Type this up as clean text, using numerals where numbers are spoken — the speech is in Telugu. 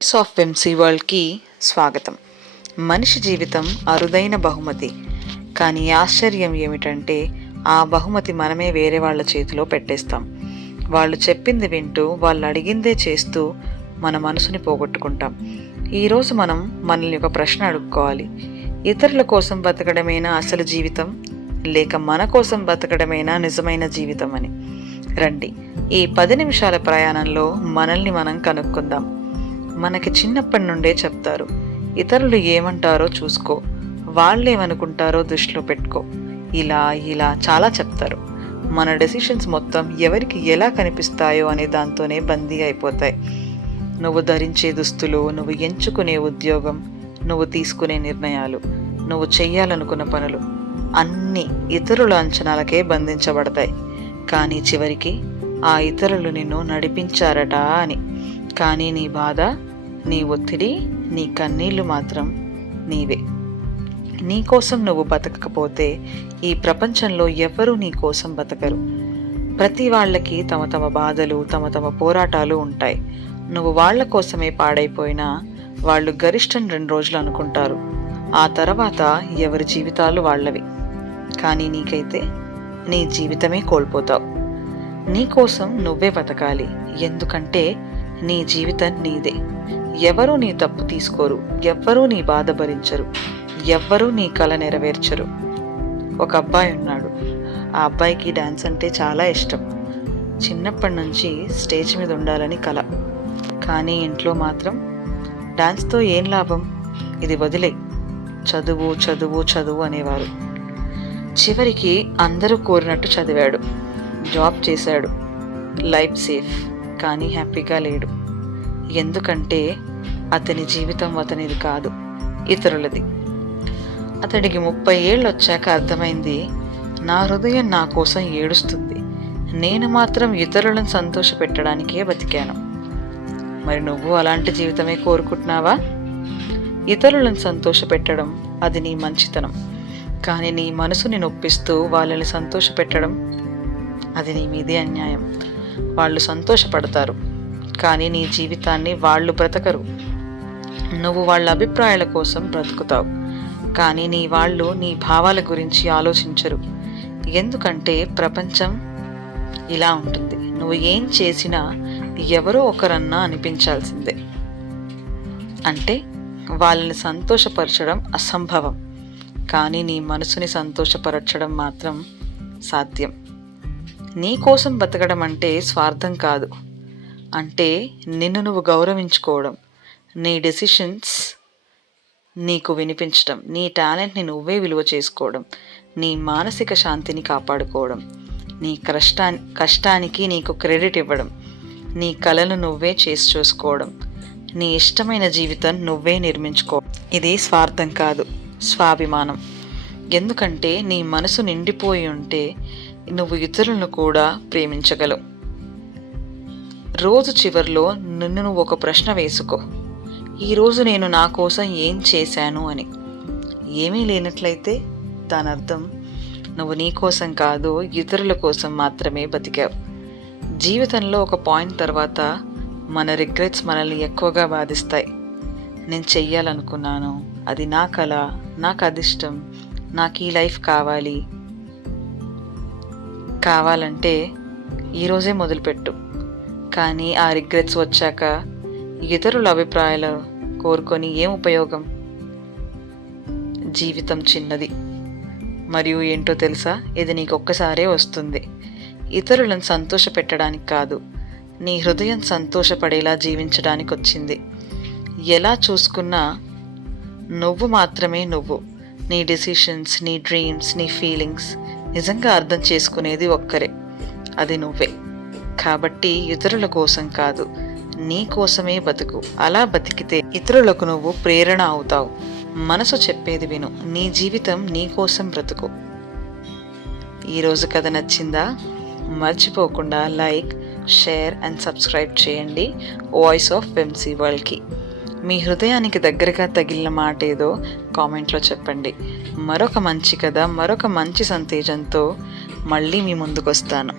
వాయిస్ ఆఫ్ వెంసీ వరల్డ్కి స్వాగతం. మనిషి జీవితం అరుదైన బహుమతి. కానీ ఆశ్చర్యం ఏమిటంటే ఆ బహుమతి మనమే వేరే వాళ్ళ చేతిలో పెట్టేస్తాం. వాళ్ళు చెప్పింది వింటూ, వాళ్ళు అడిగిందే చేస్తూ మన మనసుని పోగొట్టుకుంటాం. ఈరోజు మనం మనల్ని ఒక ప్రశ్న అడుక్కోవాలి. ఇతరుల కోసం బతకడమేనా అసలు జీవితం, లేక మన కోసం బతకడమేనా నిజమైన జీవితం అని. రండి, ఈ 10 నిమిషాల ప్రయాణంలో మనల్ని మనం కనుక్కుందాం. మనకి చిన్నప్పటి నుండే చెప్తారు, ఇతరులు ఏమంటారో చూసుకో, వాళ్ళేమనుకుంటారో దృష్టిలో పెట్టుకో, ఇలా ఇలా చాలా చెప్తారు. మన డెసిషన్స్ మొత్తం ఎవరికి ఎలా కనిపిస్తాయో అనే దాంతోనే బందీ అయిపోతాయి. నువ్వు ధరించే దుస్తులు, నువ్వు ఎంచుకునే ఉద్యోగం, నువ్వు తీసుకునే నిర్ణయాలు, నువ్వు చెయ్యాలనుకున్న పనులు అన్నీ ఇతరుల అంచనాలకే బంధించబడతాయి. కానీ చివరికి ఆ ఇతరులు నిన్ను నడిపించారట అని. కానీ నీ బాధ, నీ ఒత్తిడి, నీ కన్నీళ్లు మాత్రం నీవే. నీకోసం నువ్వు బతకకపోతే ఈ ప్రపంచంలో ఎవరూ నీ కోసం బతకరు. ప్రతి వాళ్ళకి తమ తమ బాధలు, తమ తమ పోరాటాలు ఉంటాయి. నువ్వు వాళ్ళ కోసమే పాడైపోయినా వాళ్ళు గరిష్టం 2 రోజులు అనుకుంటారు. ఆ తర్వాత ఎవరి జీవితాలు వాళ్ళవి. కానీ నీకైతే నీ జీవితమే కోల్పోతావు. నీకోసం నువ్వే బతకాలి. ఎందుకంటే నీ జీవితం నీదే. ఎవరూ నీ తప్పు తీసుకోరు, ఎవ్వరూ నీ బాధ భరించరు, ఎవ్వరూ నీ కల నెరవేర్చరు. ఒక అబ్బాయి ఉన్నాడు. ఆ అబ్బాయికి డాన్స్ అంటే చాలా ఇష్టం. చిన్నప్పటి నుంచి స్టేజ్ మీద ఉండాలని కల. కానీ ఇంట్లో మాత్రం డాన్స్తో ఏం లాభం, ఇది వదిలే, చదువు చదువు చదువు అనేవారు. చివరికి అందరూ కోరినట్టు చదివాడు, జాబ్ చేశాడు, లైఫ్ సేఫ్. కానీ హ్యాపీగా లేడు. ఎందుకంటే అతని జీవితం అతనిది కాదు, ఇతరులది. అతడికి 30 ఏళ్ళు వచ్చాక అర్థమైంది, నా హృదయం నా కోసం ఏడుస్తుంది, నేను మాత్రం ఇతరులను సంతోషపెట్టడానికే బతికాను. మరి నువ్వు అలాంటి జీవితమే కోరుకుంటున్నావా? ఇతరులను సంతోషపెట్టడం అది నీ మంచితనం. కానీ నీ మనసుని నొప్పిస్తూ వాళ్ళని సంతోషపెట్టడం అది నీ మీదే అన్యాయం. వాళ్ళు సంతోషపడతారు, కానీ నీ జీవితాన్ని వాళ్ళు బ్రతకరు. నువ్వు వాళ్ళ అభిప్రాయాల కోసం బ్రతుకుతావు, కానీ నీ వాళ్ళు నీ భావాల గురించి ఆలోచించరు. ఎందుకంటే ప్రపంచం ఇలా ఉంటుంది. నువ్వు ఏం చేసినా ఎవరో ఒకరన్నా అనిపించాల్సిందే. అంటే వాళ్ళని సంతోషపరచడం అసంభవం, కానీ నీ మనసుని సంతోషపరచడం మాత్రం సాధ్యం. నీ కోసం బతకడం అంటే స్వార్థం కాదు. అంటే నిన్ను నువ్వు గౌరవించుకోవడం, నీ డెసిషన్స్ నీకు వినిపించడం, నీ టాలెంట్ని నువ్వే విలువ చేసుకోవడం, నీ మానసిక శాంతిని కాపాడుకోవడం, నీ కష్టానికి నీకు క్రెడిట్ ఇవ్వడం, నీ కళను నువ్వే చేసి చూసుకోవడం, నీ ఇష్టమైన జీవితం నువ్వే నిర్మించుకోవడం. ఇది స్వార్థం కాదు, స్వాభిమానం. ఎందుకంటే నీ మనసు నిండిపోయి ఉంటే నువ్వు ఇతరులను కూడా ప్రేమించగలవు. రోజు చివరిలో నిన్ను నువ్వు ఒక ప్రశ్న వేసుకో, ఈరోజు నేను నా కోసం ఏం చేశాను అని. ఏమీ లేనట్లయితే దాని అర్థం నువ్వు నీ కోసం కాదు, ఇతరుల కోసం మాత్రమే బతికావు. జీవితంలో ఒక పాయింట్ తర్వాత మన రిగ్రెట్స్ మనల్ని ఎక్కువగా బాధిస్తాయి. నేను చెయ్యాలనుకున్నాను, అది నా కళ, నాకు అది ఇష్టం, నాకు ఈ లైఫ్ కావాలంటే ఈరోజే మొదలుపెట్టు. కానీ ఆ రిగ్రెట్స్ వచ్చాక ఇతరుల అభిప్రాయాలు కోరుకొని ఏం ఉపయోగం? జీవితం చిన్నది, మరియు ఏంటో తెలుసా, ఇది నీకు ఒక్కసారే వస్తుంది. ఇతరులను సంతోషపెట్టడానికి కాదు, నీ హృదయం సంతోషపడేలా జీవించడానికి వచ్చింది. ఎలా చూసుకున్నా నువ్వు మాత్రమే నువ్వు. నీ డెసిషన్స్, నీ డ్రీమ్స్, నీ ఫీలింగ్స్ నిజంగా అర్థం చేసుకునేది ఒక్కరే, అది నువ్వే. కాబట్టి ఇతరుల కోసం కాదు, నీ కోసమే బతుకు. అలా బతికితే ఇతరులకు నువ్వు ప్రేరణ అవుతావు. మనసు చెప్పేది విను, నీ జీవితం నీ కోసం బ్రతుకు. ఈరోజు కథ నచ్చిందా? మర్చిపోకుండా లైక్, షేర్ అండ్ సబ్స్క్రైబ్ చేయండి వాయిస్ ఆఫ్ వెంసీ వరల్డ్కి. మీ హృదయానికి దగ్గరగా తగిలిన మాట ఏదో కామెంట్లో చెప్పండి. మరొక మంచి కథ, మరొక మంచి సందేశంతో మళ్ళీ మీ ముందుకు వస్తాను.